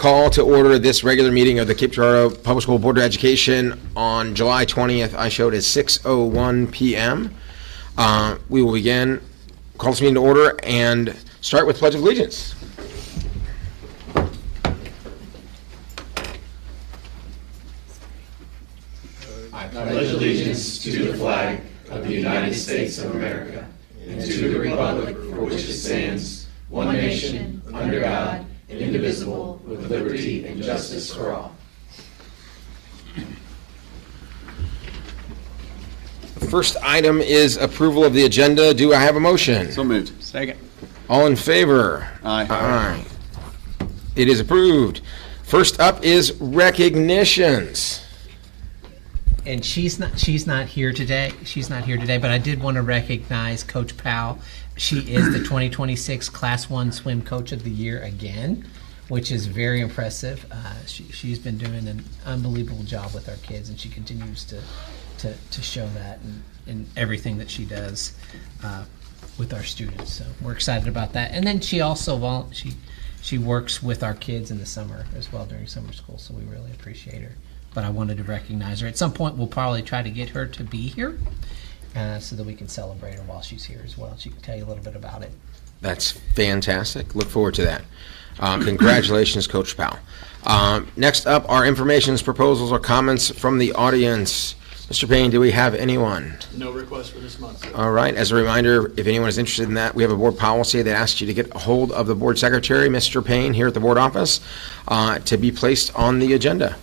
call to order this regular meeting of the Cape Girardeau Public School Board of Education on July 20th. I showed as 6:01 p.m. We will begin, call this meeting to order, and start with Pledge of Allegiance. I pledge allegiance to the flag of the United States of America and to the republic for which it stands, one nation, under God, indivisible, with liberty and justice for all. The first item is approval of the agenda. Do I have a motion? So moved. Second. All in favor? Aye. Aye. It is approved. First up is recognitions. And she's not here today. But I did want to recognize Coach Powell. She is the 2026 Class 1 Swim Coach of the Year again, which is very impressive. She's been doing an unbelievable job with our kids, and she continues to show that in everything that she does with our students. So we're excited about that. And then she also she works with our kids in the summer as well during summer school, so we really appreciate her. But I wanted to recognize her. At some point, we'll probably try to get her to be here so that we can celebrate her while she's here as well. She can tell you a little bit about it. That's fantastic. Look forward to that. Congratulations, Coach Powell. Next up are informations, proposals, or comments from the audience. Mr. Payne, do we have anyone? No request for this month, sir. All right. As a reminder, if anyone is interested in that, we have a board policy that asks you to get a hold of the board secretary, Mr. Payne, here at the board office, to be placed on the agenda.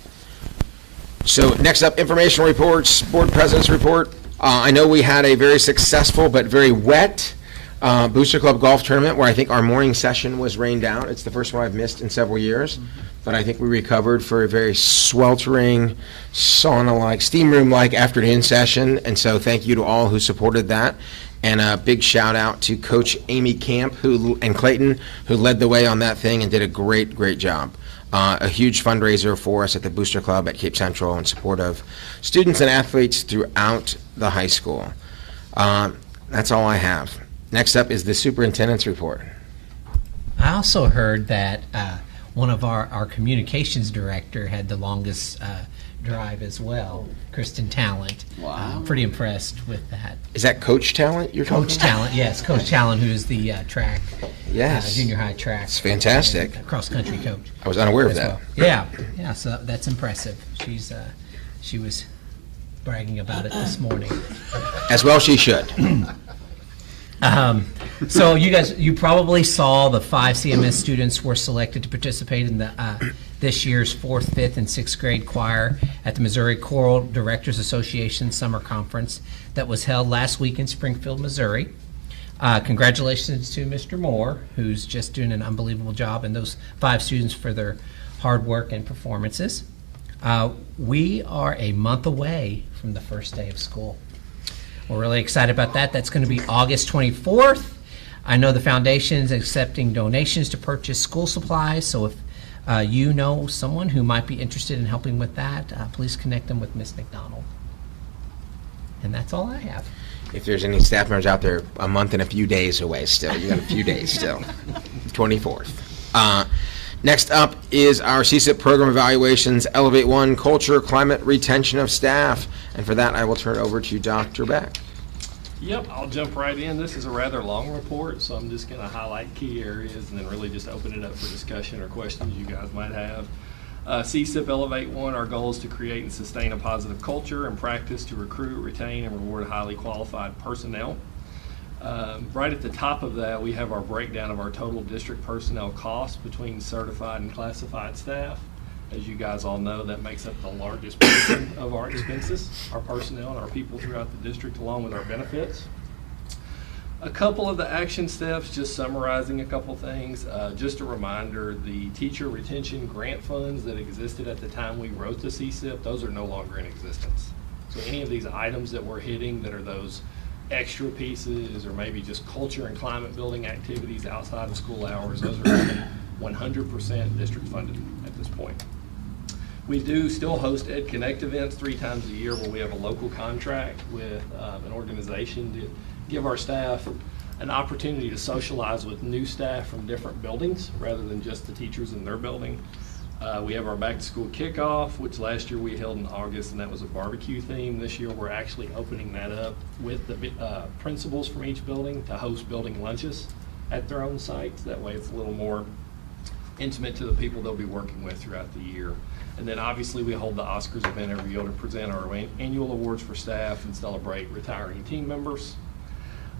So next up, informational reports, board president's report. I know we had a very successful but very wet Booster Club golf tournament where I think our morning session was rained out. It's the first one I've missed in several years. But I think we recovered for a very sweltering, sauna-like, steam room-like afternoon session. And so thank you to all who supported that. And a big shout out to Coach Amy Camp and Clayton, who led the way on that thing and did a great job. A huge fundraiser for us at the Booster Club at Cape Central in support of students and athletes throughout the high school. That's all I have. Next up is the superintendent's report. I also heard that one of our communications director had the longest drive as well, Kristen Talent. Wow. Pretty impressed with that. Is that Coach Talent you're talking about? Coach Talent, yes, Coach Talent, who's the track, Yes. junior high track. It's fantastic. And cross country coach. I was unaware of as that. well. Yeah, so that's impressive. She was bragging about it this morning. As well she should. So you probably saw the 5 CMS students were selected to participate in the this year's 4th, 5th, and 6th grade choir at the Missouri Choral Directors Association Summer Conference that was held last week in Springfield, Missouri. Congratulations to Mr. Moore, who's just doing an unbelievable job, and those 5 students for their hard work and performances. We are a month away from the first day of school. We're really excited about that. That's going to be August 24th. I know the foundation is accepting donations to purchase school supplies, so if you know someone who might be interested in helping with that, please connect them with Ms. McDonald. And that's all I have. If there's any staff members out there, a month and a few days away still. You got a few days still. 24th. Next up is our CSIP program evaluations, Elevate 1, Culture, Climate, Retention of Staff. And for that, I will turn it over to Dr. Beck. Yep, I'll jump right in. This is a rather long report, so I'm just going to highlight key areas and then really just open it up for discussion or questions you guys might have. CSIP Elevate 1, our goal is to create and sustain a positive culture and practice to recruit, retain, and reward highly qualified personnel. Right at the top of that, we have our breakdown of our total district personnel costs between certified and classified staff. As you guys all know, that makes up the largest portion of our expenses, our personnel and our people throughout the district, along with our benefits. A couple of the action steps, just summarizing a couple things. Just a reminder, the teacher retention grant funds that existed at the time we wrote the CSIP, those are no longer in existence. So any of these items that we're hitting that are those extra pieces or maybe just culture and climate building activities outside of school hours, those are 100% district funded at this point. We do still host Ed Connect events 3 times a year where we have a local contract with an organization to give our staff an opportunity to socialize with new staff from different buildings rather than just the teachers in their building. We have our back-to-school kickoff, which last year we held in August, and that was a barbecue theme. This year, we're actually opening that up with the principals from each building to host building lunches at their own sites. That way, it's a little more intimate to the people they'll be working with throughout the year. And then obviously, we hold the Oscars event every year to present our annual awards for staff and celebrate retiring team members.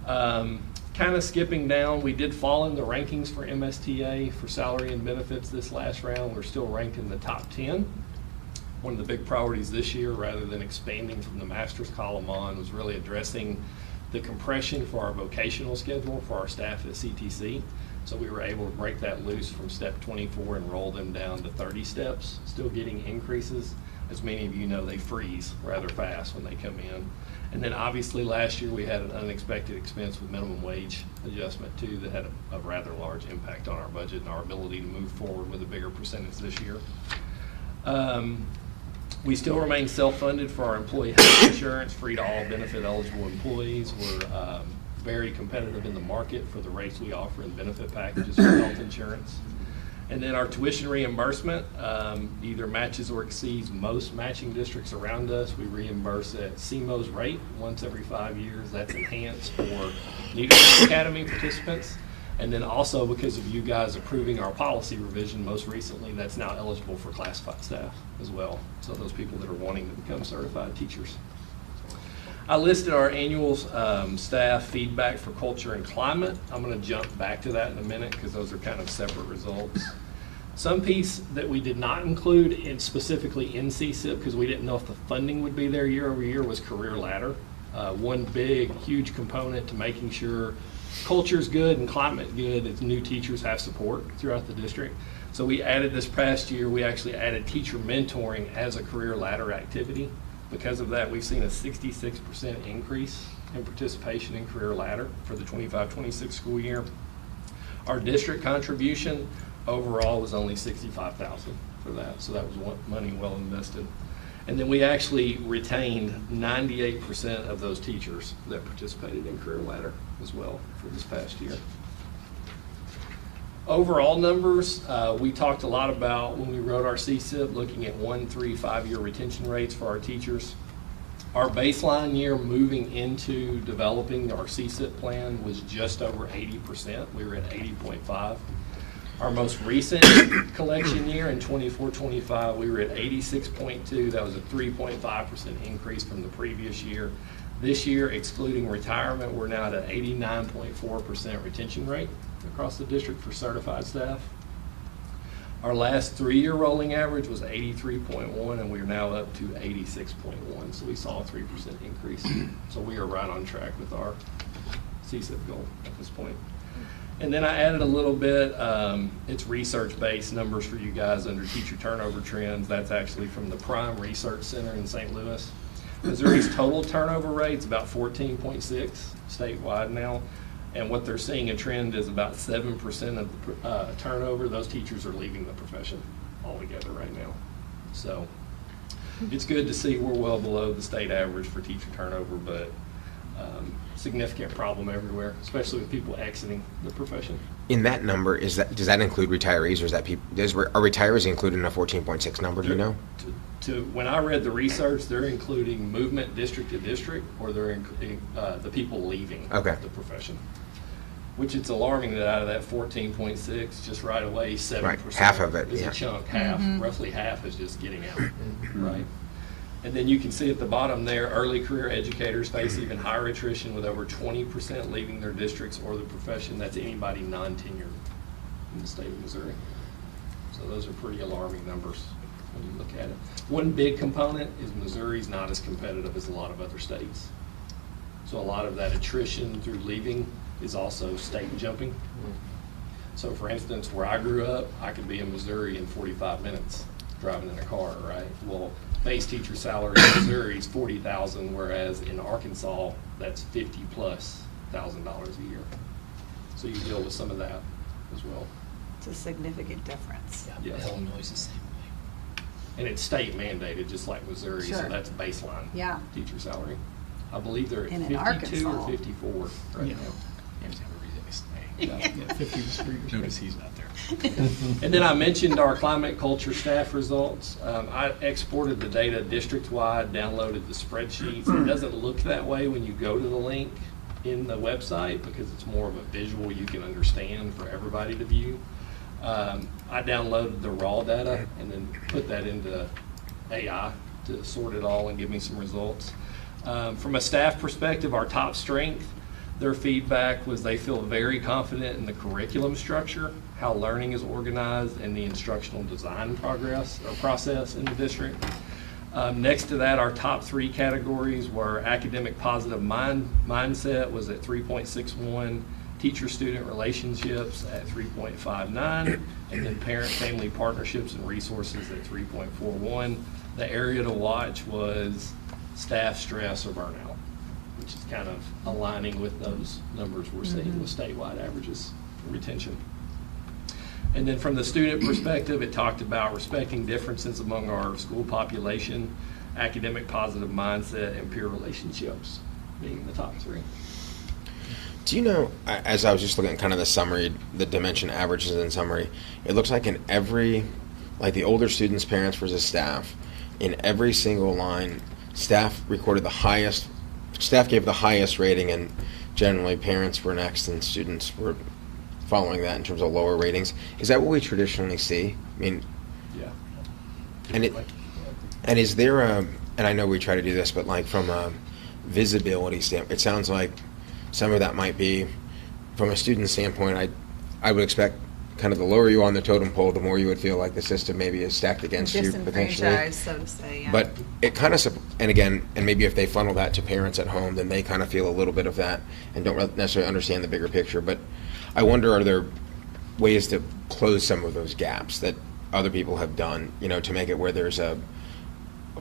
Kind of skipping down, we did fall in the rankings for MSTA for salary and benefits this last round. We're still ranked in the top 10. One of the big priorities this year, rather than expanding from the master's column on, was really addressing the compression for our vocational schedule for our staff at CTC. So we were able to break that loose from step 24 and roll them down to 30 steps, still getting increases. As many of you know, they freeze rather fast when they come in. And then obviously last year we had an unexpected expense with minimum wage adjustment too that had a rather large impact on our budget and our ability to move forward with a bigger percentage this year. We still remain self-funded for our employee health insurance, free to all benefit eligible employees. We're very competitive in the market for the rates we offer and benefit packages for health insurance. And then our tuition reimbursement either matches or exceeds most matching districts around us. We reimburse at CMO's rate once every 5 years. That's enhanced for Leadership Academy participants. And then also because of you guys approving our policy revision most recently, that's now eligible for classified staff as well. So those people that are wanting to become certified teachers. I listed our annual staff feedback for culture and climate. I'm going to jump back to that in a minute because those are kind of separate results. Some piece that we did not include in specifically in CSIP because we didn't know if the funding would be there year over year was career ladder. One big, huge component to making sure culture's good and climate good is new teachers have support throughout the district. So we added this past year, we actually added teacher mentoring as a career ladder activity. Because of that, we've seen a 66% increase in participation in Career Ladder for the 25-26 school year. Our district contribution overall was only $65,000 for that, so that was money well invested. And then we actually retained 98% of those teachers that participated in Career Ladder as well for this past year. Overall numbers, we talked a lot about when we wrote our CSIP, looking at 1, 3, 5-year retention rates for our teachers. Our baseline year moving into developing our CSIP plan was just over 80%. We were at 80.5. Our most recent collection year in 24-25, we were at 86.2. That was a 3.5% increase from the previous year. This year, excluding retirement, we're now at an 89.4% retention rate across the district for certified staff. Our last 3-year rolling average was 83.1, and we are now up to 86.1. So we saw a 3% increase. So we are right on track with our CSIP goal at this point. And then I added a little bit, it's research-based numbers for you guys under teacher turnover trends. That's actually from the Prime Research Center in St. Louis. Missouri's total turnover rate's about 14.6 statewide now. And what they're seeing a trend is about 7% of the turnover. Those teachers are leaving the profession altogether right now. So it's good to see we're well below the state average for teacher turnover, but significant problem everywhere, especially with people exiting the profession. In that number, does that include retirees, or is that people? Are retirees included in a 14.6 number? Do you know? When I read the research, they're including movement district to district, or they're including the people leaving the profession. Which it's alarming that out of that 14.6, just right away, 7%. Right, half of it, is a chunk, half, roughly half is just getting out, right? And then you can see at the bottom there, early career educators face even higher attrition with over 20% leaving their districts or the profession. That's anybody non-tenured in the state of Missouri. So those are pretty alarming numbers when you look at it. One big component is Missouri's not as competitive as a lot of other states. So a lot of that attrition through leaving is also state jumping. So for instance, where I grew up, I could be in Missouri in 45 minutes driving in a car, right? Well, base teacher salary in Missouri is $40,000, whereas in Arkansas, that's $50,000+ a year. So you deal with some of that as well. It's a significant difference. Yeah. Illinois is the same way. And it's state mandated, just like Missouri, so Sure. that's baseline Teacher salary. I believe they're at And in 52 Arkansas. or 54 right now. Yeah, it's never reason to stay. Yeah. Yeah, 50 was 3%. Notice he's not there. And then I mentioned our climate culture staff results. I exported the data district-wide, downloaded the spreadsheets. It doesn't look that way when you go to the link in the website because it's more of a visual you can understand for everybody to view. I downloaded the raw data and then put that into AI to sort it all and give me some results. From a staff perspective, our top strength, their feedback was they feel very confident in the curriculum structure, how learning is organized, and the instructional design process in the district. Next to that, our top three categories were academic positive mindset was at 3.61, teacher-student relationships at 3.59, and then parent-family partnerships and resources at 3.41. The area to watch was staff stress or burnout, which is kind of aligning with those numbers we're seeing with statewide averages for retention. And then from the student perspective, it talked about respecting differences among our school population, academic positive mindset, and peer relationships being the top three. Do you know, as I was just looking at kind of the summary, the dimension averages and summary, it looks like in every, like the older students' parents versus staff, in every single line, staff recorded the highest, staff gave the highest rating, and generally parents were next and students were following that in terms of lower ratings. Is that what we traditionally see? I mean, Yeah. and is there a, and I know we try to do this, but like from a visibility standpoint, it sounds like some of that might be, from a student standpoint, I would expect kind of the lower you are on the totem pole, the more you would feel like the system maybe is stacked against you potentially. Disenfranchised, so to say, yeah. But it kind of, and again, and maybe if they funnel that to parents at home, then they kind of feel a little bit of that and don't necessarily understand the bigger picture. But I wonder, are there ways to close some of those gaps that other people have done, you know, to make it where there's a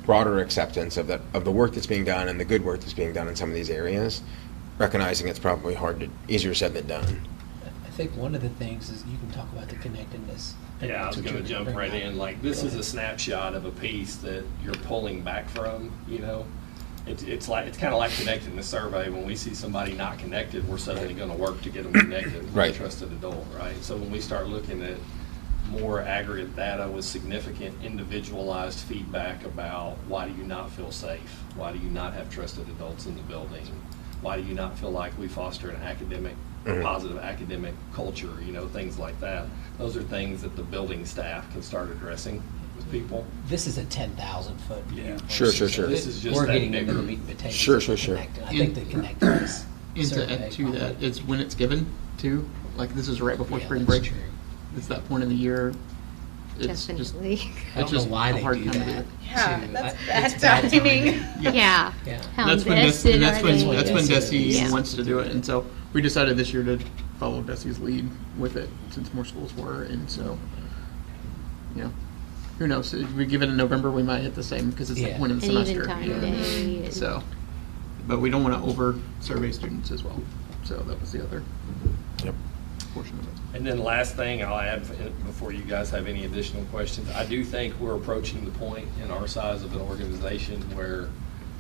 broader acceptance of the work that's being done and the good work that's being done in some of these areas, recognizing it's probably easier said than done. I think one of the things is you can talk about the connectedness. Yeah, I was That's what going to you're jump bring right up. in. Like, this Go is a ahead. snapshot of a piece that you're pulling back from, you know? It's kind of like connecting the survey. When we see somebody not connected, we're suddenly going to work to get them connected with Right. a trusted adult, right? So when we start looking at more aggregate data with significant individualized feedback about why do you not feel safe? Why do you not have trusted adults in the building? Why do you not feel like we foster an academic, positive academic culture, you know, things like that. Those are things that the building staff can start addressing with people. This is a 10,000-foot view. Yeah. Sure, sure, versus- sure. This is just We're that getting into bigger- the meat and potatoes. Sure, of sure, the sure. connected. I think the connectedness. And to survey add to probably- that, it's when it's given too. Like this is right before Yeah, spring that's break. true. It's that point in the year. It's just Definitely. I don't it's know just why a they hard do time to do that. it. Yeah, too. that's It's bad timing. Yeah. Yeah. How That's when invested and that's are when they? that's when Desi Yeah. wants to do it, and so we decided this year to follow Desi's lead with it since more schools were, and so you know, who knows? If we give it in November, we might hit the same because it's Yeah. the point of the An semester. even time you know. day. and- So, but we don't want to over survey students as well. So that was the other Yep. portion of it. And then last thing I'll add before you guys have any additional questions, I do think we're approaching the point in our size of an organization where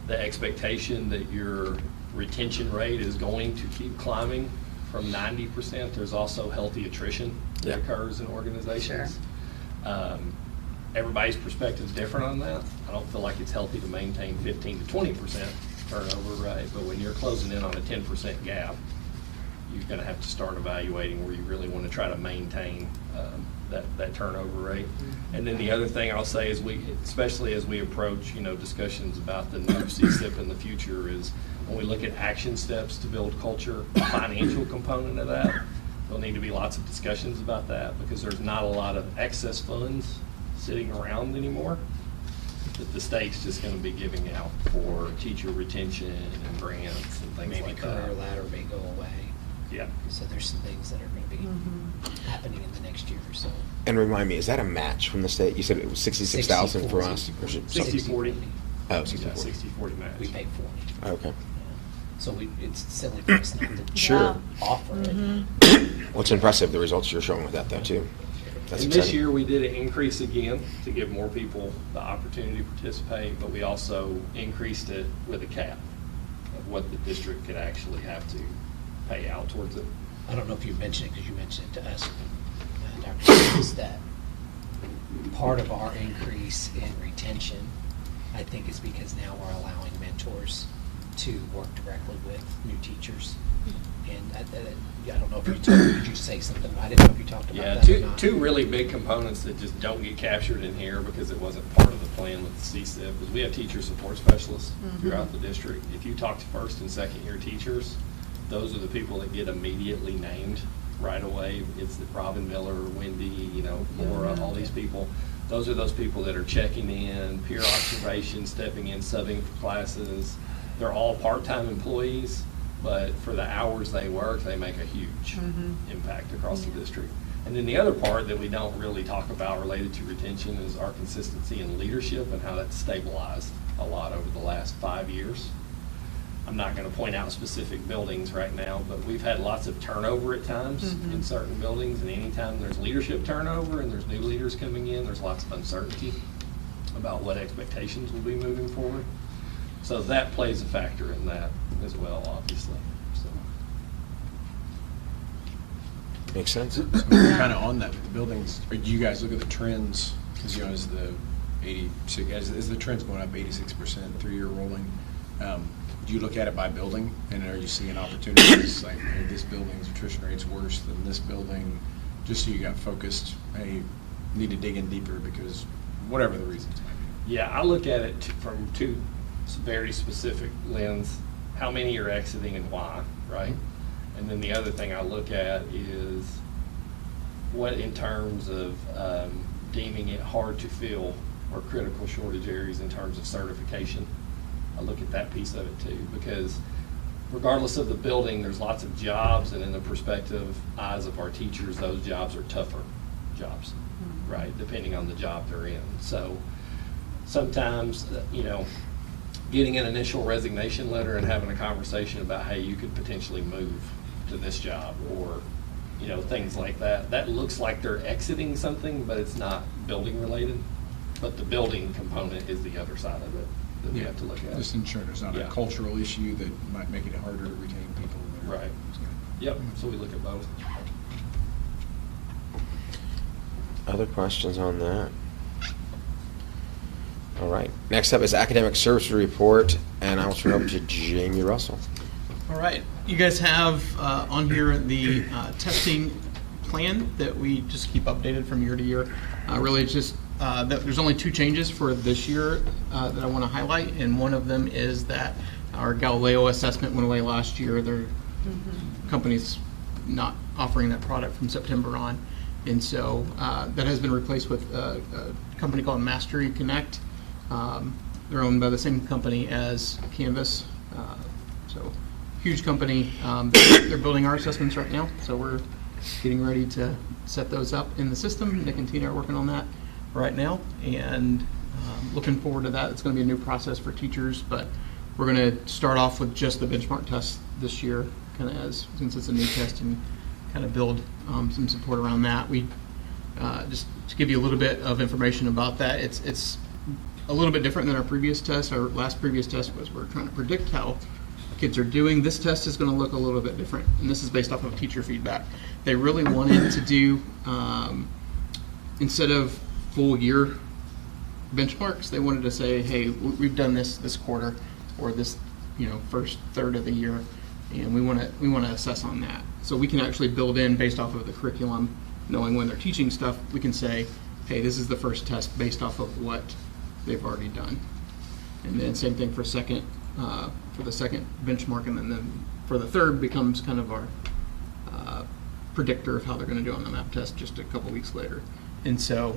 the expectation that your retention rate is going to keep climbing from 90%. There's also healthy attrition that Yeah. occurs in organizations. Everybody's perspective is different on that. I don't feel like it's healthy to maintain 15 to 20% turnover, right? But when you're closing in on a 10% gap, you're going to have to start evaluating where you really want to try to maintain that turnover rate. And then the other thing I'll say is especially as we approach, you know, discussions about the new CSIP in the future, is when we look at action steps to build culture, the financial component of that, there'll need to be lots of discussions about that because there's not a lot of excess funds sitting around anymore that the state's just going to be giving out for teacher retention and grants and things Maybe like career that. ladder may go away. Yeah. So there's some things that are going to be happening in the next year or so. And remind me, is that a match from the state? You said it was 66,000 for us. 60-40. Oh, Yeah, 60-40. 60-40 match. We pay 40. Okay. So it's silly for us not to Sure. offer it. Well, it's impressive, the results you're showing with that, though, too. That's And this exciting. year, we did an increase again to give more people the opportunity to participate, but we also increased it with a cap of what the district could actually have to pay out towards it. I don't know if you mentioned it because you mentioned it to us, Dr. is that part of our increase in retention, I think, is because now we're allowing mentors to work directly with new teachers. And I don't know if you did you say something? I didn't know if you talked about Yeah, that or not. two really big components that just don't get captured in here because it wasn't part of the plan with the CSIP is we have teacher support specialists throughout the district. If you talk to first and second year teachers, those are the people that get immediately named right away. It's Robin Miller, Wendy, Laura, all these people. Those are those people that are checking in, peer observation, stepping in, subbing for classes. They're all part-time employees, but for the hours they work, they make a huge impact across the district. And then the other part that we don't really talk about related to retention is our consistency in leadership and how that's stabilized a lot over the last 5 years. I'm not going to point out specific buildings right now, but we've had lots of turnover at times in certain buildings, and anytime there's leadership turnover and there's new leaders coming in, there's lots of uncertainty about what expectations will be moving forward. So that plays a factor in that as well, obviously. So. Makes sense. Kind of on that with the buildings, or do you guys look at the trends? Because as the 86, as the trends going up 86% 3-year rolling, do you look at it by building, and are you seeing opportunities like, hey, this building's attrition rate's worse than this building, just so you got focused, hey, need to dig in deeper because whatever the reasons might be? Yeah, I look at it from two very specific lens. How many are exiting and why, right? And then the other thing I look at is what in terms of deeming it hard to fill or critical shortage areas in terms of certification. I look at that piece of it too, because regardless of the building, there's lots of jobs, and in the perspective eyes of our teachers, those jobs are tougher jobs, right? Depending on the job they're in. So sometimes, getting an initial resignation letter and having a conversation about, hey, you could potentially move to this job, or things like that. That looks like they're exiting something, but it's not building related. But the building component is the other side of it that we have to look at. Just ensuring there's not a cultural issue that might make it harder to retain people. Right. Yep, so we look at both. Other questions on that? All right. Next up is academic services report, and I will turn it over to Jamie Russell. All right, you guys have on here the testing plan that we just keep updated from year to year. Really, it's just that there's only 2 changes for this year that I want to highlight, and one of them is that our Galileo assessment went away last year. Their company's not offering that product from September on, and so that has been replaced with a company called Mastery Connect. They're owned by the same company as Canvas, so huge company. They're building our assessments right now, so we're getting ready to set those up in the system. Nick and Tina are working on that right now, and looking forward to that. It's going to be a new process for teachers, but we're going to start off with just the benchmark test this year, kind of since it's a new test, and kind of build some support around that. We just to give you a little bit of information about that. It's a little bit different than our previous test. Our last previous test was we're trying to predict how kids are doing. This test is going to look a little bit different, and this is based off of teacher feedback. They really wanted to do, instead of full year benchmarks, they wanted to say, hey, we've done this quarter, or this first third of the year, and we want to assess on that. So we can actually build in based off of the curriculum, knowing when they're teaching stuff, we can say, hey, this is the first test based off of what they've already done. And then same thing for the second benchmark, and then for the third becomes kind of our predictor of how they're going to do on the map test just a couple weeks later. And so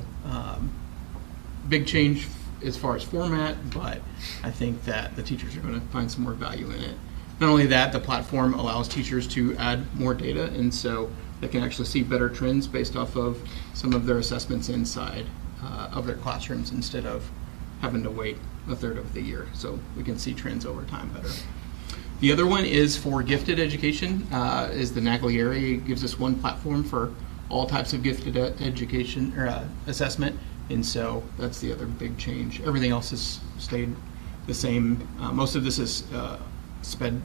big change as far as format, but I think that the teachers are going to find some more value in it. Not only that, the platform allows teachers to add more data, and so they can actually see better trends based off of some of their assessments inside of their classrooms, instead of having to wait a third of the year. So we can see trends over time better. The other one is for gifted education, is the Naglieri. It gives us one platform for all types of gifted education or assessment, and so that's the other big change. Everything else has stayed the same. Most of this is SPED,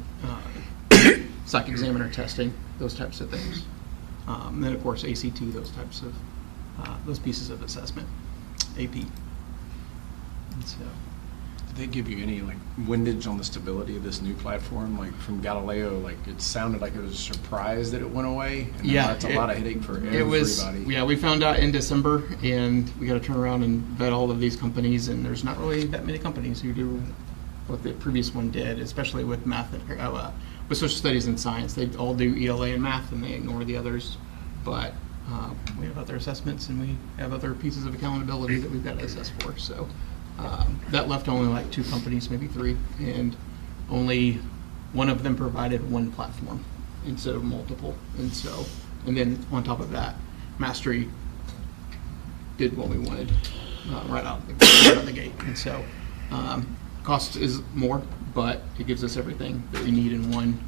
psych examiner testing, those types of things. And then of course ACT, those types of those pieces of assessment, AP. And so, Did they give you any like windage on the stability of this new platform? Like from Galileo, like it sounded like it was a surprise that it went away. And Yeah, that's a lot of headache for everybody. it was, yeah, we found out in December, and we got to turn around and vet all of these companies, and there's not really that many companies who do what the previous one did, especially with math, with social studies and science. They all do ELA and math, and they ignore the others. But we have other assessments, and we have other pieces of accountability that we've got to assess for. So that left only like 2 companies, maybe 3, and only one of them provided one platform instead of multiple. And then on top of that, Mastery did what we wanted right out the gate. And so cost is more, but it gives us everything that we need in one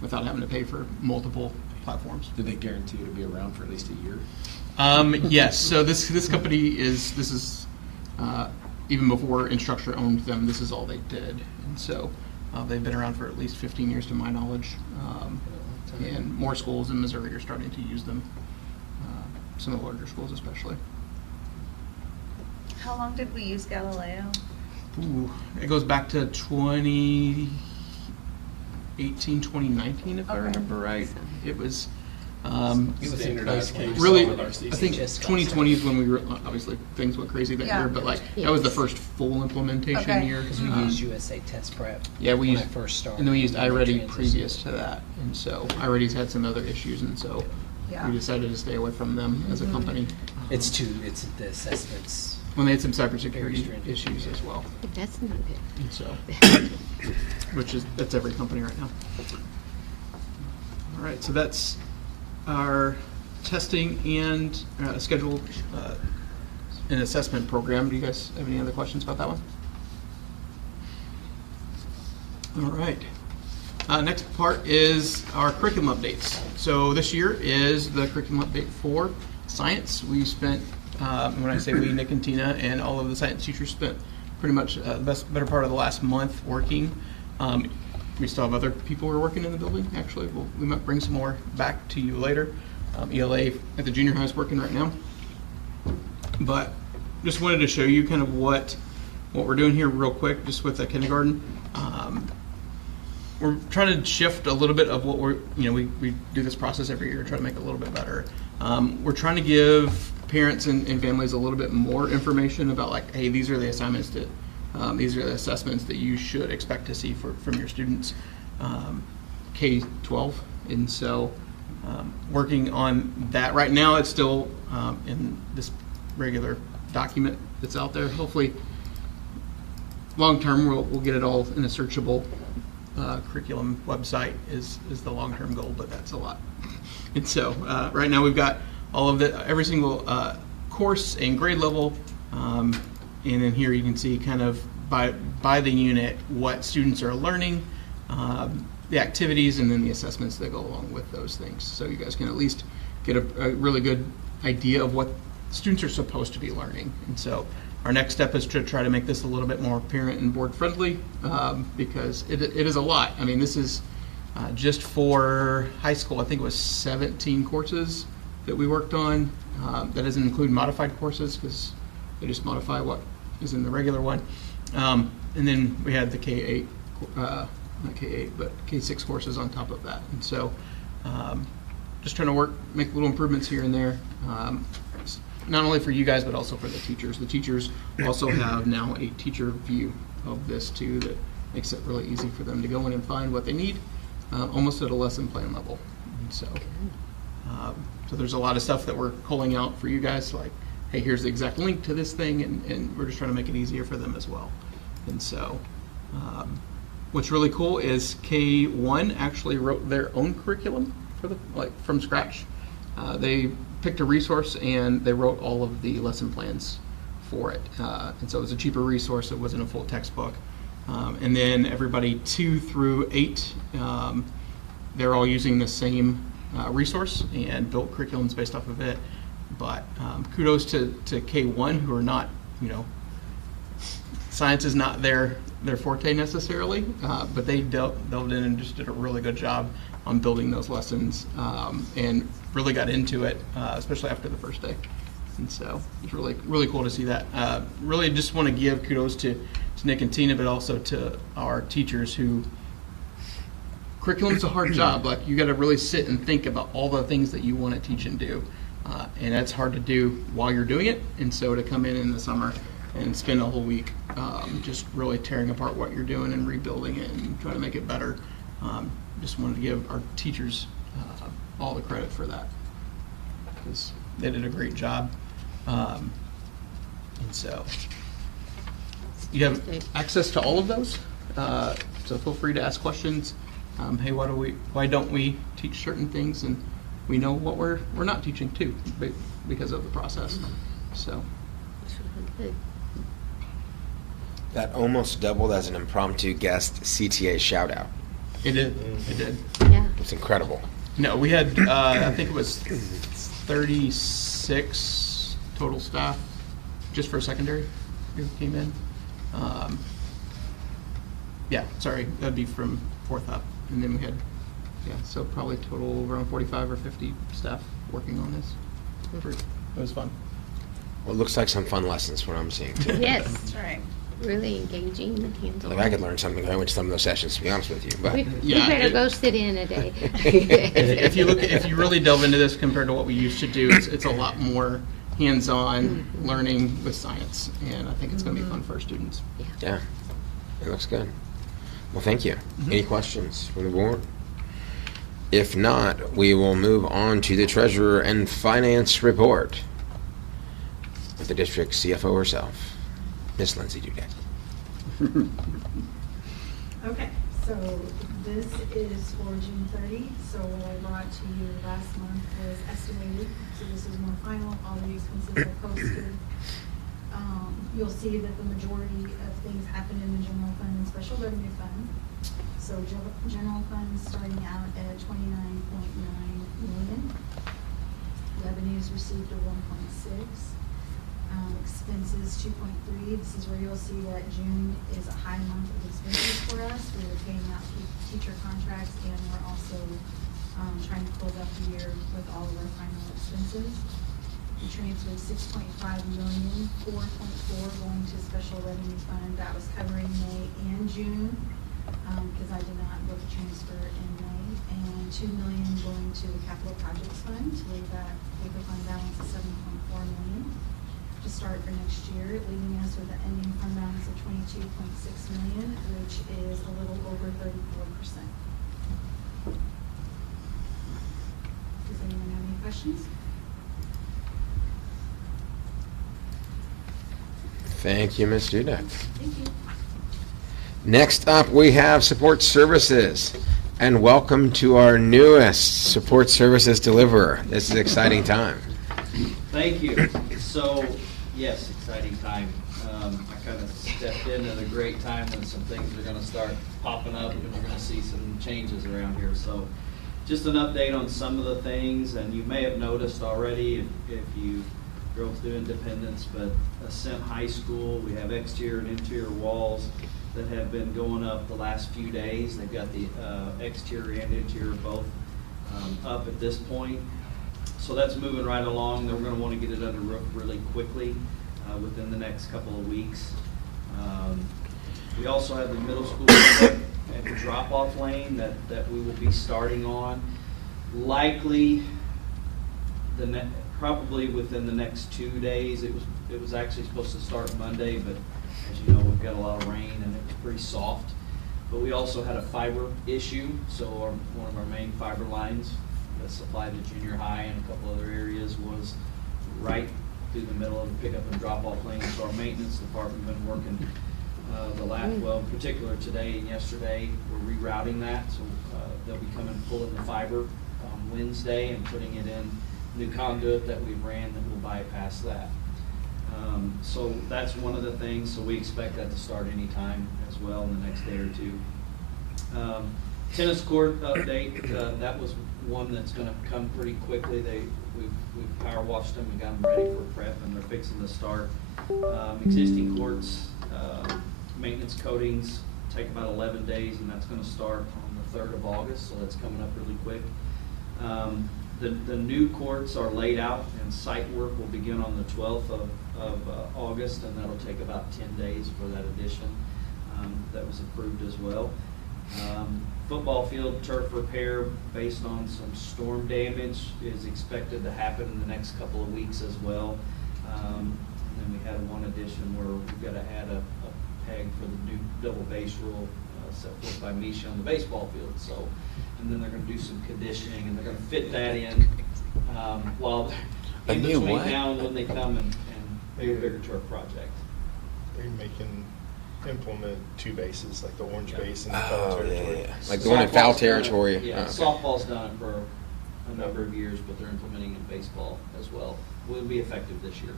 without having to pay for multiple platforms. Did they guarantee to be around for at least a year? Yes. So this company is even before Instructure owned them, this is all they did, and so they've been around for at least 15 years to my knowledge, and more schools in Missouri are starting to use them. Some of the larger schools, especially. How long did we use Galileo? Ooh, it goes back to 2018, 2019, if I Okay. remember right. It was. It was in Standardized place. case Really, with our I CC. think Just got 2020 is when we were, obviously, things went crazy that Yeah. year, but like, that was the first full implementation Okay. year. Because we used USA Test Prep. Yeah, we when used, I first started. and then we used and then iReady transitioned previous to that, and so iReady's had some other issues, and so Yeah. we decided to stay away from them as a company. It's the assessments. When they had some Very cybersecurity stringent. issues as well, That's not it. and so, that's every company right now. All right, so that's our testing and schedule and assessment program. Do you guys have any other questions about that one? All right. Next part is our curriculum updates. So this year is the curriculum update for science. We spent, when I say we, Nick and Tina and all of the science teachers spent pretty much the better part of the last month working. We still have other people who are working in the building, actually. We might bring some more back to you later. ELA at the junior high is working right now. But just wanted to show you kind of what we're doing here real quick, just with the kindergarten. We're trying to shift a little bit of what we do this process every year, try to make it a little bit better. We're trying to give parents and families a little bit more information about, like, hey, these are the assignments that, these are the assessments that you should expect to see from your students K-12. And so working on that right now, it's still in this regular document that's out there. Hopefully, long term, we'll get it all in a searchable curriculum website is the long-term goal, but that's a lot. And so right now we've got all of every single course and grade level, and then here you can see kind of by the unit what students are learning, the activities, and then the assessments that go along with those things. So you guys can at least get a really good idea of what students are supposed to be learning. And so our next step is to try to make this a little bit more parent and board friendly, because it is a lot. I mean, this is just for high school, I think it was 17 courses that we worked on. That doesn't include modified courses because they just modify what is in the regular one. And then we had the K-8, not K-8, but K-6 courses on top of that. And so just trying to make little improvements here and there. Not only for you guys, but also for the teachers. The teachers also have now a teacher view of this too that makes it really easy for them to go in and find what they need, almost at a lesson plan level. And so, so there's a lot of stuff that we're calling out for you guys, like, hey, here's the exact link to this thing, and we're just trying to make it easier for them as well. And so, what's really cool is K1 actually wrote their own curriculum from scratch. They picked a resource and they wrote all of the lesson plans for it. And so it was a cheaper resource. It wasn't a full textbook. And then everybody 2 through 8, they're all using the same resource and built curriculums based off of it. But kudos to K1, who are not, science is not their forte necessarily, but they delved in and just did a really good job on building those lessons, and really got into it, especially after the first day. And so it's really, really cool to see that. Really just want to give kudos to Nick and Tina, but also to our teachers who, curriculum's a hard job. Like, you got to really sit and think about all the things that you want to teach and do. And that's hard to do while you're doing it. And so to come in the summer and spend a whole week just really tearing apart what you're doing and rebuilding it and trying to make it better. Just wanted to give our teachers all the credit for that, because they did a great job. And so you have access to all of those. So feel free to ask questions. Hey, why don't we teach certain things? And we know what we're not teaching too, because of the process. So. That almost doubled as an impromptu guest CTA shout out. It did. It did. Yeah. It's incredible. No, we had, I think it was 36 total staff just for secondary who came in. Yeah, sorry, that'd be from fourth up. And then we had, so probably total around 45 or 50 staff working on this. It was fun. Well, it looks like some fun lessons from what I'm seeing too. Yes, That's right. really engaging and hands-on. Like I could learn something if I went to some of those sessions, to be honest with you, but. We Yeah, better it- go sit in a day. If you really delve into this compared to what we used to do, it's a lot more hands-on learning with science. And I think it's going to be fun for our students. Yeah, it looks good. Well, thank you. Any questions from the board? If not, we will move on to the treasurer and finance report with the district CFO herself, Miss Lindsay Dudek. Okay, so this is for June 30. So what I brought to you last month was estimated, so this is more final. All the expenses are posted. You'll see that the majority of things happen in the general fund and special revenue fund. So general fund starting out at 29.9 million. Revenues received are 1.6. Expenses 2.3. This is where you'll see that June is a high month of expenses for us. We were paying out teacher contracts, and we're also trying to close out the year with all of our final expenses. We transferred 6.5 million, 4.4 going to special revenue fund. That was covering May and June, because I did not book a transfer in May, and 2 million going to the capital projects fund to leave that paper fund balance of 7.4 million to start for next year, leaving us with an ending fund balance of 22.6 million, which is a little over 34%. Does anyone have any questions? Thank you, Ms. Dudek. Thank you. Next up, we have support services. And welcome to our newest support services deliverer. This is an exciting time. Thank you. So, yes, exciting time. I kind of stepped in at a great time when some things are going to start popping up and we're going to see some changes around here. So, just an update on some of the things, and you may have noticed already if you drove through Independence, but Ascent High School, we have exterior and interior walls that have been going up the last few days. They've got the exterior and interior both up at this point. So that's moving right along. We're going to want to get it under roof really quickly within the next couple of weeks. We also have the middle school at the drop-off lane that we will be starting on. Likely, probably within the next 2 days. It was actually supposed to start Monday, but as you know, we've got a lot of rain and it was pretty soft. But we also had a fiber issue, so one of our main fiber lines that supplied the junior high and a couple other areas was right through the middle of the pickup and drop-off lane. So our maintenance department has been working in particular today and yesterday, we're rerouting that. So they'll be coming pulling the fiber on Wednesday and putting it in new conduit that we ran that will bypass that. So that's one of the things, so we expect that to start anytime as well in the next day or two. Tennis court update, that was one that's going to come pretty quickly. We've power washed them and got them ready for prep, and they're fixing to start. Existing courts, maintenance coatings take about 11 days, and that's going to start on the 3rd of August, so that's coming up really quick. The new courts are laid out, and site work will begin on the 12th of August, and that'll take about 10 days for that addition that was approved as well. Football field turf repair based on some storm damage is expected to happen in the next couple of weeks as well. And then we had one addition where we've got to add a peg for the new double base rule set forth by Misha on the baseball field. So, and then they're going to do some conditioning, and they're going to fit that in while A in new between what? now and when they come and do a bigger turf project. They're making implement two bases, like the orange Yeah. base and the foul Oh, yeah, territory. yeah. Like the one in foul Softball's done it- territory. Yeah, Oh, okay. softball's done it for a number of years, but they're implementing it in baseball as well. Will be effective this year.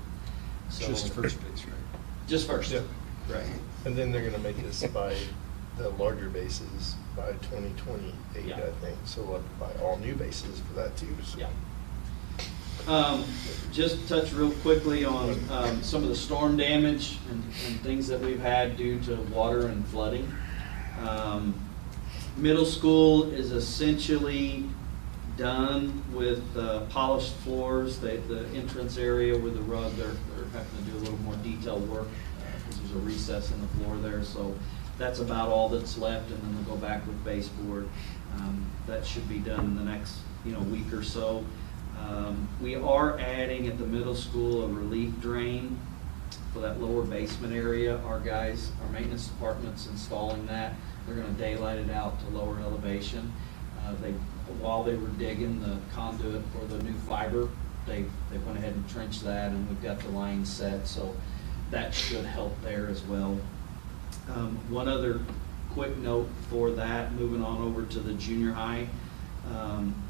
So Just first base, right? Just first. Yep. Right. And then they're gonna make this by the larger bases by 2028, Yeah. I think. So we'll have to buy all new bases for that too. So. Yeah. Just touch real quickly on some of the storm damage and things that we've had due to water and flooding. Middle school is essentially done with polished floors. The entrance area with the rug, they're having to do a little more detailed work because there's a recess in the floor there. So that's about all that's left, and then they'll go back with baseboard. That should be done in the next week or so. We are adding at the middle school a relief drain for that lower basement area. Our maintenance department's installing that. They're gonna daylight it out to lower elevation. While they were digging the conduit for the new fiber, they went ahead and trenched that, and we've got the line set, so that should help there as well. One other quick note for that, moving on over to the junior high.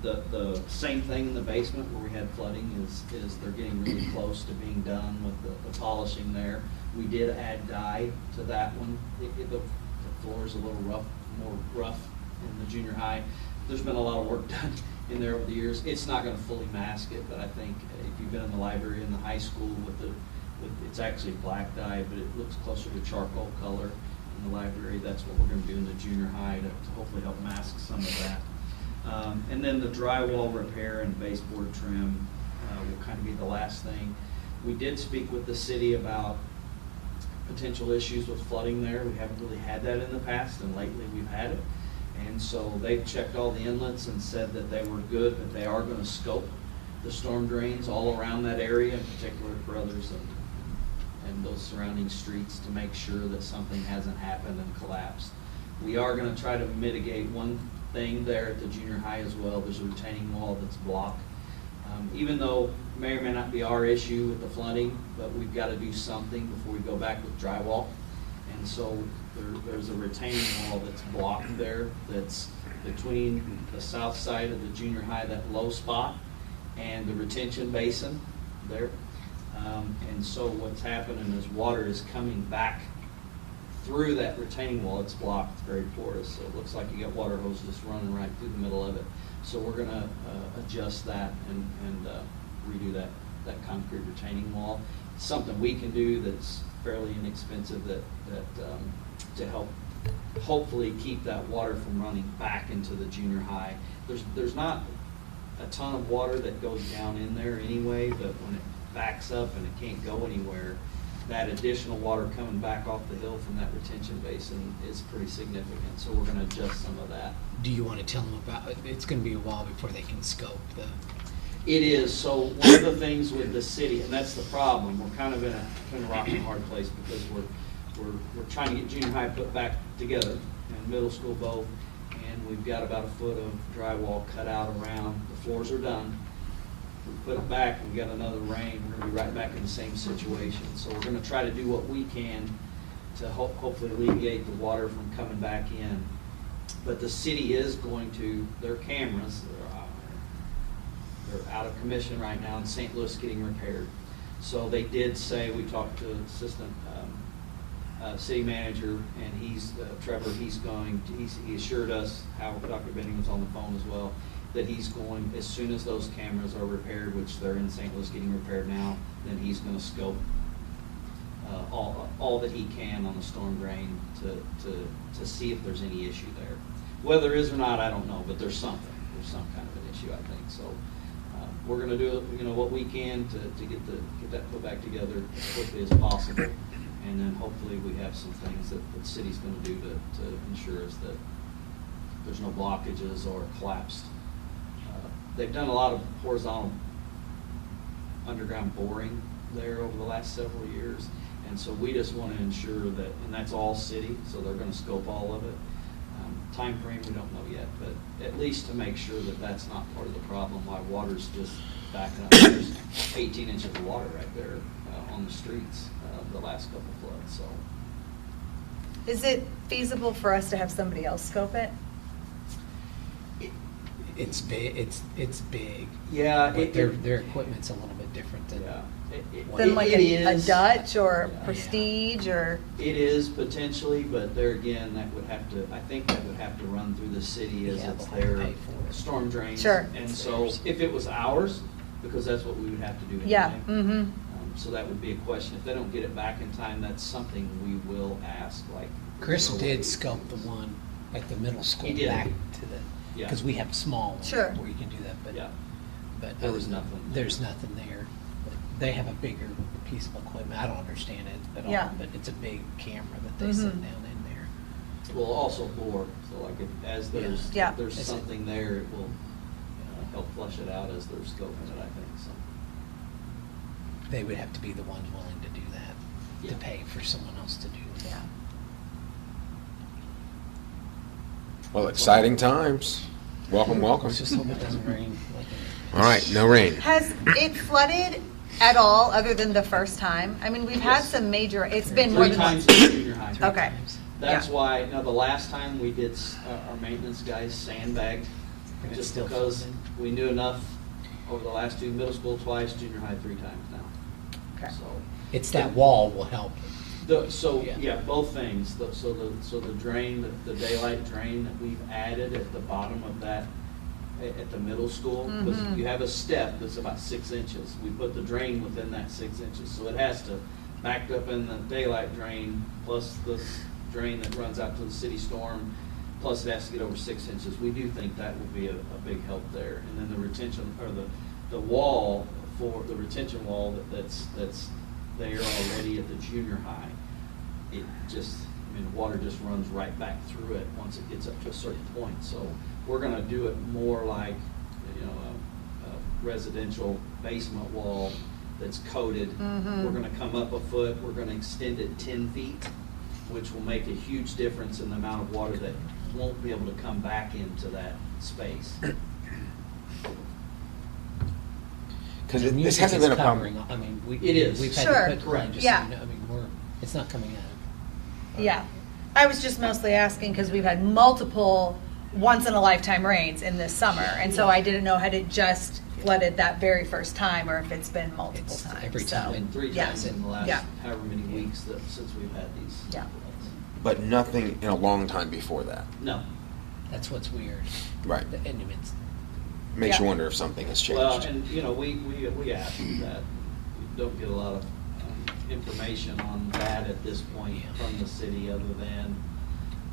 The same thing in the basement where we had flooding is they're getting really close to being done with the polishing there. We did add dye to that one. The floor is a little more rough in the junior high. There's been a lot of work done in there over the years. It's not gonna fully mask it, but I think if you've been in the library in the high school it's actually black dye, but it looks closer to charcoal color in the library. That's what we're gonna do in the junior high to hopefully help mask some of that. And then the drywall repair and baseboard trim will kind of be the last thing. We did speak with the city about potential issues with flooding there. We haven't really had that in the past, and lately we've had it. And so they've checked all the inlets and said that they were good, but they are gonna scope the storm drains all around that area, in particular Brothers and those surrounding streets, to make sure that something hasn't happened and collapsed. We are gonna try to mitigate one thing there at the junior high as well. There's a retaining wall that's blocked. Even though it may or may not be our issue with the flooding, but we've got to do something before we go back with drywall. And so there's a retaining wall that's blocked there that's between the south side of the junior high, that low spot, and the retention basin there. And so what's happening is water is coming back through that retaining wall. It's blocked, very porous, so it looks like you got water hose just running right through the middle of it. So we're gonna adjust that and redo that concrete retaining wall. It's something we can do that's fairly inexpensive to help hopefully keep that water from running back into the junior high. There's not a ton of water that goes down in there anyway, but when it backs up and it can't go anywhere, that additional water coming back off the hill from that retention basin is pretty significant, so we're gonna adjust some of that. Do you want to tell them about, it's going to be a while before they can scope the, It is, so one of the things with the city, and that's the problem, we're kind of in a rock and a hard place, because we're trying to get junior high put back together, and middle school both, and we've got about a foot of drywall cut out around, the floors are done. We put it back, we got another rain, we're gonna be right back in the same situation. So we're gonna try to do what we can to hopefully alleviate the water from coming back in. But the city is going to, their cameras, they're out of commission right now in St. Louis getting repaired. So they did say, we talked to assistant city manager, and he's, Trevor, he assured us, how Dr. Benning was on the phone as well, that he's going, as soon as those cameras are repaired, which they're in St. Louis getting repaired now, then he's gonna scope all that he can on the storm drain to see if there's any issue there. Whether there is or not, I don't know, but there's some kind of an issue, I think. So we're gonna do, what we can to get that put back together as quickly as possible. And then hopefully we have some things that the city's gonna do to ensure us that there's no blockages or collapsed. They've done a lot of horizontal underground boring there over the last several years. And so we just want to ensure that, and that's all city, so they're going to scope all of it. Time frame, we don't know yet, but at least to make sure that that's not part of the problem, why water's just backing up. There's 18 inches of water right there on the streets the last couple floods, so. Is it feasible for us to have somebody else scope it? It's big, it's big. Yeah. But their equipment's a little bit different than. Yeah. Than like It a is. Dutch or Yeah. Prestige or? It is potentially, but there again, I think that would have to run through the city as Yeah, it's they'll have to their pay for it. storm drains. Sure. And so if it was ours, because that's what we would have to do anyway. Yeah, mm-hmm. So that would be a question. If they don't get it back in time, that's something we will ask, like. Chris did scope the one at the middle school He did. back to the, Yeah. because we have small ones Sure. where you can do that, but. Yeah. But There was nothing. There's nothing there. They have a bigger piece of equipment. I don't understand it at all, Yeah. but it's a big camera that they sit Mhm. down in there. Will also bore, so like as there's, Yeah. if there's Is it- something there, it will help flush it out as they're scoping it, I think, so. They would have to be the ones willing to do that, Yeah. to pay for someone else to do it. Yeah. Well, exciting times. Welcome, welcome. Let's just hope it doesn't rain. All right, no rain. Has it flooded at all, other than the first time? I mean, we've had Yes. some major, it's been more Three than times once. in junior high. Okay. That's Yeah. why, the last time we did, our maintenance guys sandbagged, And it's just still because flooding. we knew enough over the last two, middle school twice, junior high 3 times now. Okay. So, It's that wall will help. Yeah. yeah, both things, so the drain, the daylight drain that we've added at the bottom of that, at the middle school, because Mhm. you have a step that's about 6 inches. We put the drain within that 6 inches, so it has to back up in the daylight drain, plus the drain that runs out to the city storm, plus it has to get over 6 inches. We do think that will be a big help there. And then the retention, or the wall, for the retention wall that's there already at the junior high, it just, the water just runs right back through it once it gets up to a certain point. So we're gonna do it more like, a residential basement wall that's coated. Mhm. We're gonna come up a foot, we're gonna extend it 10 feet, which will make a huge difference in the amount of water that won't be able to come back into that space. Because The this music hasn't is been a covering, problem. I mean, It is. we've had Sure. to put, Correct. just, Yeah. I mean, it's not coming out. Yeah. I was just mostly asking because we've had multiple once-in-a-lifetime rains in this summer. And so I didn't know had it just flooded that very first time or if it's been multiple It's times. every So, time. And 3 yeah. times in the last Yeah. however many weeks since we've had these. Yeah. But nothing in a long time before that. No. That's what's weird. Right. And it's, Makes you Yeah. wonder if something has changed. Well, and, we ask that. We don't get a lot of information on that at this point from the city, other than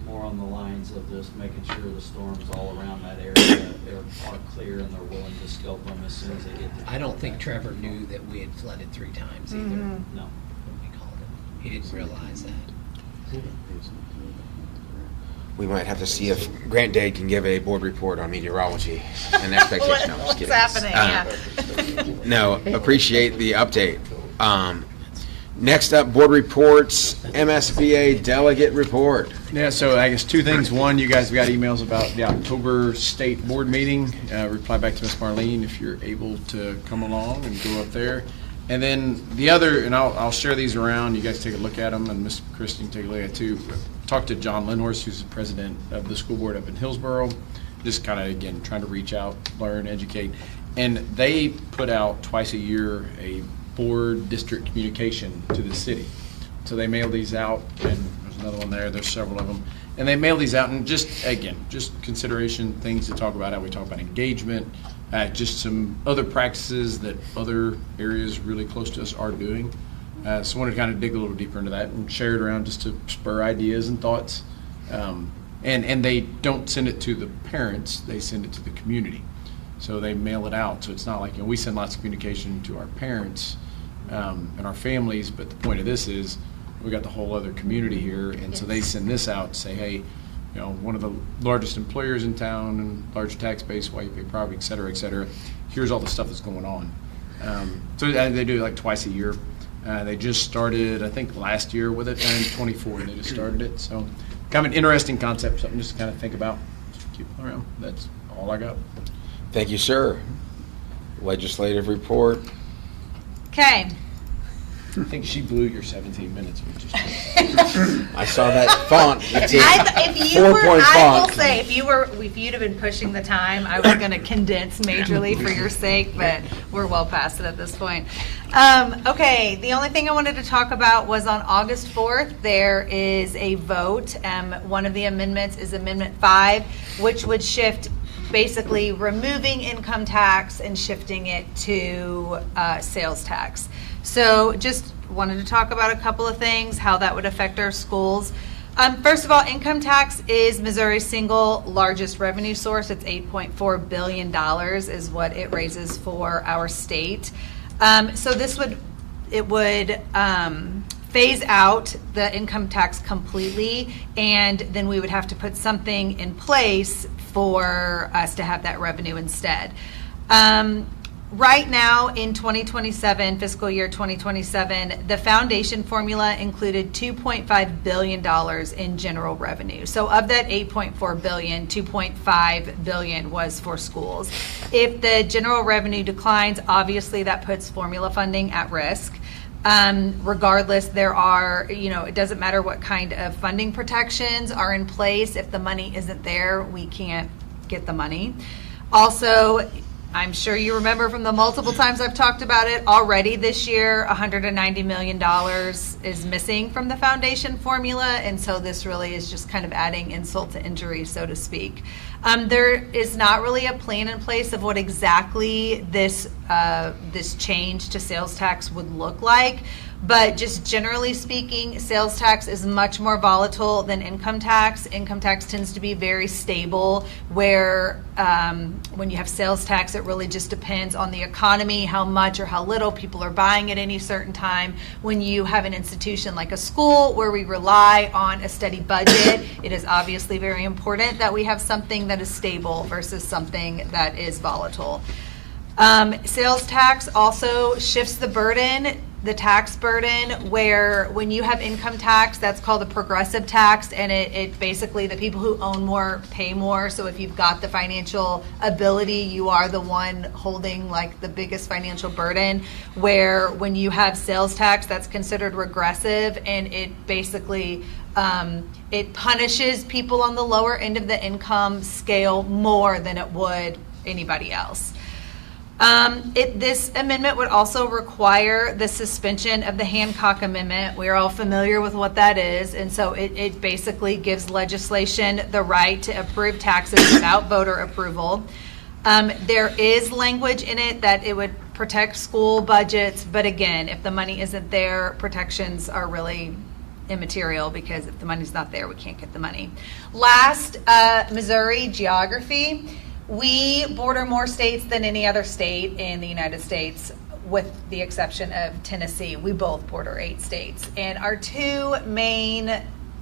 more on the lines of just making sure the storms all around that area are clear and they're willing to scope them as soon as they get there. I don't think Trevor knew that we had flooded 3 times either. Mhm. No. When we called him. He didn't realize that. We might have to see if Grant Day can give a board report on meteorology and expectation. No, I'm just What's kidding. happening, yeah. No, appreciate the update. Next up, board reports, MSBA delegate report. Yeah, so I guess 2 things. One, you guys got emails about the October state board meeting. Reply back to Ms. Marlene if you're able to come along and go up there. And then the other, and I'll share these around, you guys take a look at them, and Ms. Christine take a look at it too. Talked to John Lindhorst, who's the president of the school board up in Hillsborough, just kind of, again, trying to reach out, learn, educate. And they put out twice a year a board district communication to the city. So they mail these out, and there's another one there's several of them. And they mail these out, and just, again, just consideration, things to talk about, how we talk about engagement, just some other practices that other areas really close to us are doing. So I wanted to kind of dig a little deeper into that and share it around just to spur ideas and thoughts. And they don't send it to the parents, they send it to the community. So they mail it out. So it's not like, we send lots of communication to our parents and our families, but the point of this is we got the whole other community here, and so they send this out and say, hey, one of the largest employers in town and large tax base, why you pay property, et cetera, here's all the stuff that's going on. So they do it like twice a year. They just started, I think, last year with it, 24, they just started it. So kind of an interesting concept, something just to kind of think about. Just keep it around. That's all I got. Thank you, sir. Legislative report. Okay. I think she blew your 17 minutes. I saw that font. It's a If you were, 4-point I will font. say, if you'd have been pushing the time, I was going to condense majorly for your sake, but we're well past it at this point. Okay, the only thing I wanted to talk about was on August 4th, there is a vote. One of the amendments is Amendment 5, which would shift, basically removing income tax and shifting it to sales tax. So just wanted to talk about a couple of things, how that would affect our schools. First of all, income tax is Missouri's single largest revenue source. It's $8.4 billion is what it raises for our state. So it would phase out the income tax completely, and then we would have to put something in place for us to have that revenue instead. Right now in 2027, fiscal year 2027, the foundation formula included $2.5 billion in general revenue. So of that $8.4 billion, $2.5 billion was for schools. If the general revenue declines, obviously that puts formula funding at risk. Regardless, there are, it doesn't matter what kind of funding protections are in place. If the money isn't there, we can't get the money. Also, I'm sure you remember from the multiple times I've talked about it already this year, $190 million is missing from the foundation formula, and so this really is just kind of adding insult to injury, so to speak. There is not really a plan in place of what exactly this change to sales tax would look like, but just generally speaking, sales tax is much more volatile than income tax. Income tax tends to be very stable, where when you have sales tax, it really just depends on the economy, how much or how little people are buying at any certain time. When you have an institution like a school where we rely on a steady budget, it is obviously very important that we have something that is stable versus something that is volatile. Sales tax also shifts the burden, the tax burden, where when you have income tax, that's called a progressive tax, and it basically, the people who own more pay more. So if you've got the financial ability, you are the one holding like the biggest financial burden, where when you have sales tax, that's considered regressive, and it basically it punishes people on the lower end of the income scale more than it would anybody else. This amendment would also require the suspension of the Hancock Amendment. We're all familiar with what that is, and so it basically gives legislation the right to approve taxes without voter approval. There is language in it that it would protect school budgets, but again, if the money isn't there, protections are really immaterial, because if the money's not there, we can't get the money. Last, Missouri geography. We border more states than any other state in the United States, with the exception of Tennessee. We both border 8 states, and our 2 main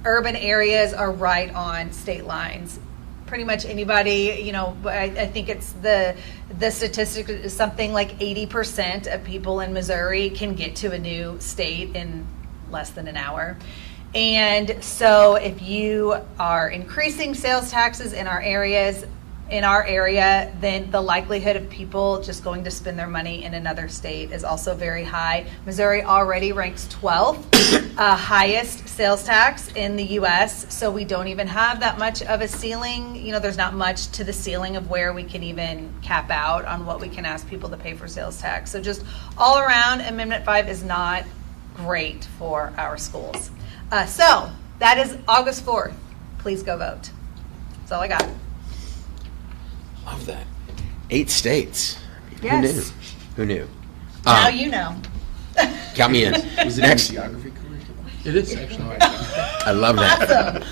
urban areas are right on state lines. Pretty much anybody, I think it's the statistic is something like 80% of people in Missouri can get to a new state in less than an hour. And so if you are increasing sales taxes in our area, then the likelihood of people just going to spend their money in another state is also very high. Missouri already ranks 12th highest sales tax in the U.S., so we don't even have that much of a ceiling. There's not much to the ceiling of where we can even cap out on what we can ask people to pay for sales tax. So just all around, Amendment 5 is not great for our schools. So that is August 4th. Please go vote. That's all I got. Love that. 8 states. Yes. Who knew? Now you know. Count me in. Was it Next. geography curriculum? It is actually. I love that.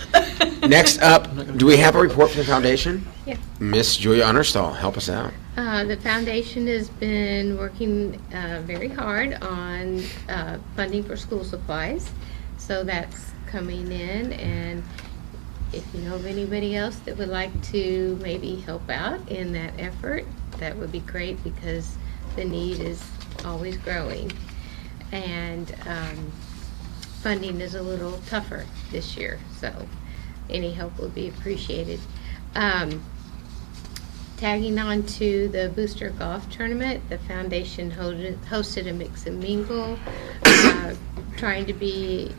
Next up, do we have a report from the foundation? Yeah. Miss Julia Understall, help us out. The foundation has been working very hard on funding for school supplies, so that's coming in. And if you know of anybody else that would like to maybe help out in that effort, that would be great because the need is always growing. And funding is a little tougher this year, so any help would be appreciated. Tagging on to the Booster Golf Tournament, the foundation hosted a mix and mingle, trying to be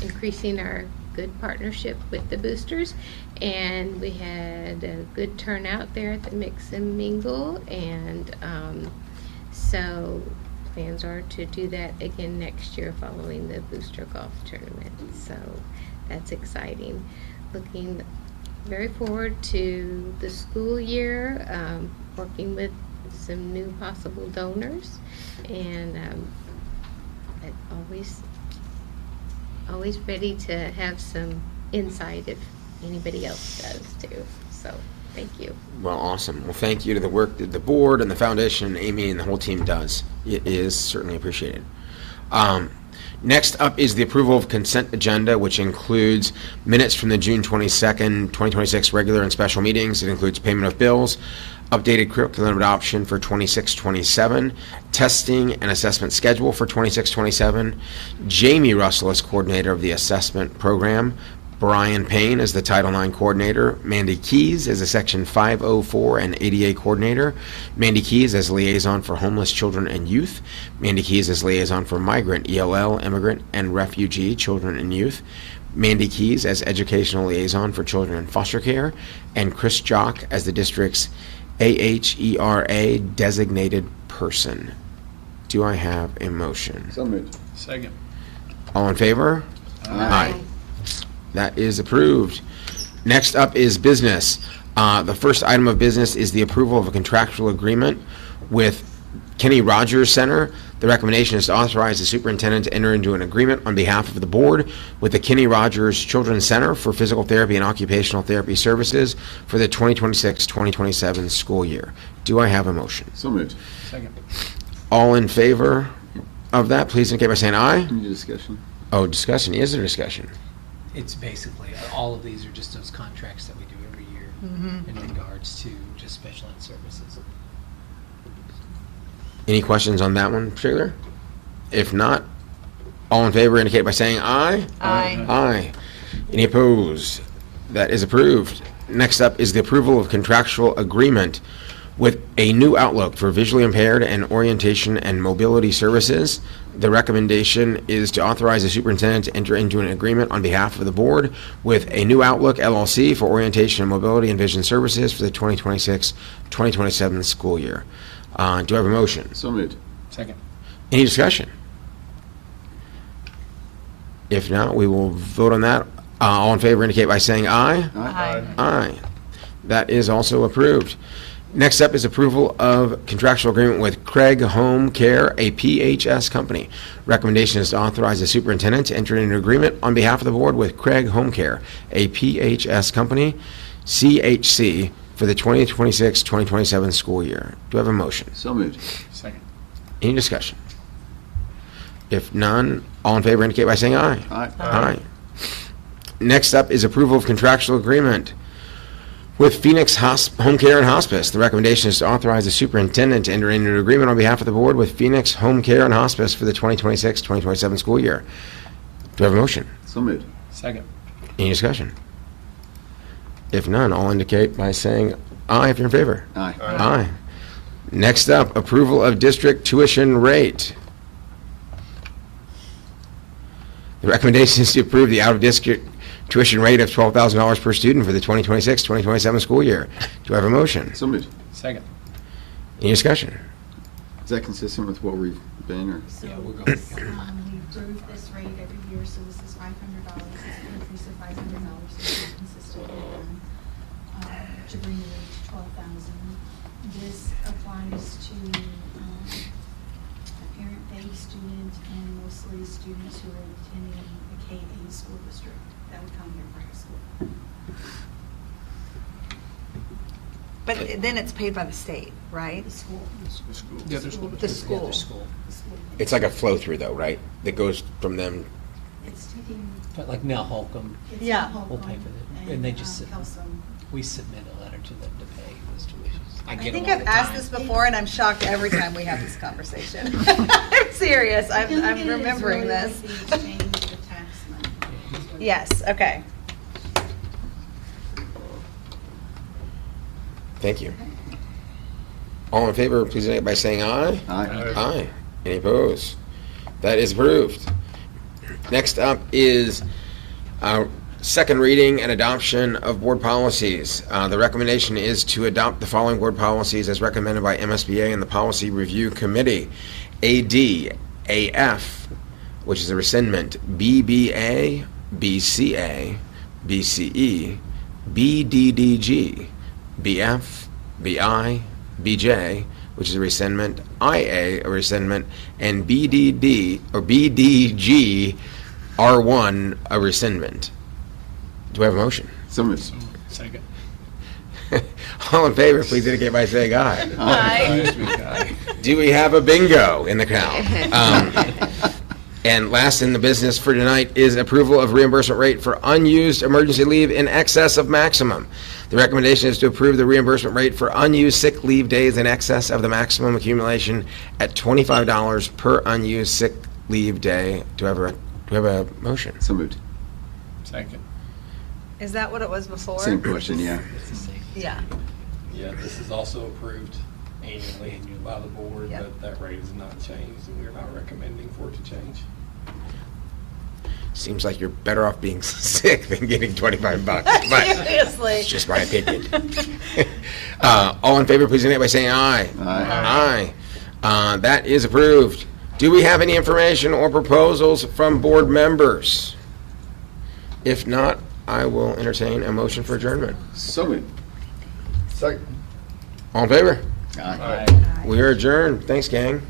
increasing our good partnership with the boosters, and we had a good turnout there at the mix and mingle, and so plans are to do that again next year following the Booster Golf Tournament, so that's exciting. Looking very forward to the school year, working with some new possible donors, and but always ready to have some insight if anybody else does too. So thank you. Well, awesome. Well, thank you to the work that the board and the foundation, Amy, and the whole team does. It is certainly appreciated. Next up is the approval of consent agenda, which includes minutes from the June 22nd, 2026 regular and special meetings. It includes payment of bills, updated curriculum adoption for 26-27, testing and assessment schedule for 26-27, Jamie Russell as coordinator of the assessment program, Brian Payne as the Title IX coordinator, Mandy Keys as a Section 504 and ADA coordinator, Mandy Keys as liaison for homeless children and youth, Mandy Keys as liaison for migrant, ELL, immigrant, and refugee children and youth, Mandy Keys as educational liaison for children in foster care, and Chris Jock as the district's AHERA designated person. Do I have a motion? So moved. Second. All in favor? Aye. That is approved. Next up is business. The first item of business is the approval of a contractual agreement with Kenny Rogers Center. The recommendation is to authorize the superintendent to enter into an agreement on behalf of the board with the Kenny Rogers Children's Center for physical therapy and occupational therapy services for the 2026-2027 school year. Do I have a motion? So moved. Second. All in favor of that, please indicate by saying aye. Any discussion? Oh, discussion. Is there discussion? It's basically, all of these are just those contracts that we do every year in regards to just special ed services. Any questions on that one in particular? If not, all in favor indicate by saying aye. Aye. Aye. Any opposed? That is approved. Next up is the approval of contractual agreement with A New Outlook for visually impaired and orientation and mobility services. The recommendation is to authorize the superintendent to enter into an agreement on behalf of the board with A New Outlook LLC for orientation and mobility and vision services for the 2026-2027 school year. Do I have a motion? So moved. Second. Any discussion? If not, we will vote on that. All in favor indicate by saying aye. Aye. Aye. That is also approved. Next up is approval of contractual agreement with Craig Home Care, a PHS company. Recommendation is to authorize the superintendent to enter into an agreement on behalf of the board with Craig Home Care, a PHS company, CHC, for the 2026-2027 school year. Do I have a motion? So moved. Second. Any discussion? If none, all in favor indicate by saying aye. Aye. Aye. Next up is approval of contractual agreement with Phoenix Home Care and Hospice. The recommendation is to authorize the superintendent to enter into an agreement on behalf of the board with Phoenix Home Care and Hospice for the 2026-2027 school year. Do I have a motion? So moved. Second. Any discussion? If none, all indicate by saying aye if you're in favor. Aye. Aye. Next up, approval of district tuition rate. The recommendation is to approve the out-of-district tuition rate of $12,000 per student for the 2026-2027 school year. Do I have a motion? So moved. Second. Any discussion? Is that consistent with what we've been, or? So Yeah, we'll go. we approve this rate every year, so this is $500. It's an increase of $500, so it's consistent with them, to bring the rate to 12,000. This applies to a parent-paid student and mostly students who are attending a K-8 school district that would come here for high school. But then it's paid by the state, right? The school. Yeah, there's a little bit. The school. The school. It's like a flow-through though, right? That goes from them, It's taking. But like Nell Holcomb, it's Yeah. Holcomb We'll pay for it. And they just sit- Kelsom. we submit a letter to them to pay those tuitions. I get think them all I've the asked time. this before, and I'm shocked every time we have this conversation. I'm serious. I think I'm it is remembering really this. like the exchange of the tax money. is what it Yes, is. okay. thank you. All in favor, please indicate by saying aye. Aye. Aye. Any opposed? That is approved. Next up is second reading and adoption of board policies. The recommendation is to adopt the following board policies as recommended by MSBA and the Policy Review Committee. AD, AF, which is a rescindment, BBA, BCA, BCE, BDDG, BF, BI, BJ, which is a rescindment, IA, a rescindment, and BDD, or BDG, R1, a rescindment. Do I have a motion? So moved. Second. All in favor, please indicate by saying aye. Aye. Do we have a bingo in the crowd? And last in the business for tonight is approval of reimbursement rate for unused emergency leave in excess of maximum. The recommendation is to approve the reimbursement rate for unused sick leave days in excess of the maximum accumulation at $25 per unused sick leave day. Do I have a motion? So moved. Second. Is that what it was before? Same question, yeah. It's the same. Yeah. Yeah, this is also approved annually by the board, Yep. but that rate has not changed, and we're not recommending for it to change. Seems like you're better off being sick than getting $25, but Seriously. it's just my opinion. All in favor, please indicate by saying aye. Aye. Aye. That is approved. Do we have any information or proposals from board members? If not, I will entertain a motion for adjournment. So moved. Second. All in favor? Aye. We are adjourned. Thanks, gang.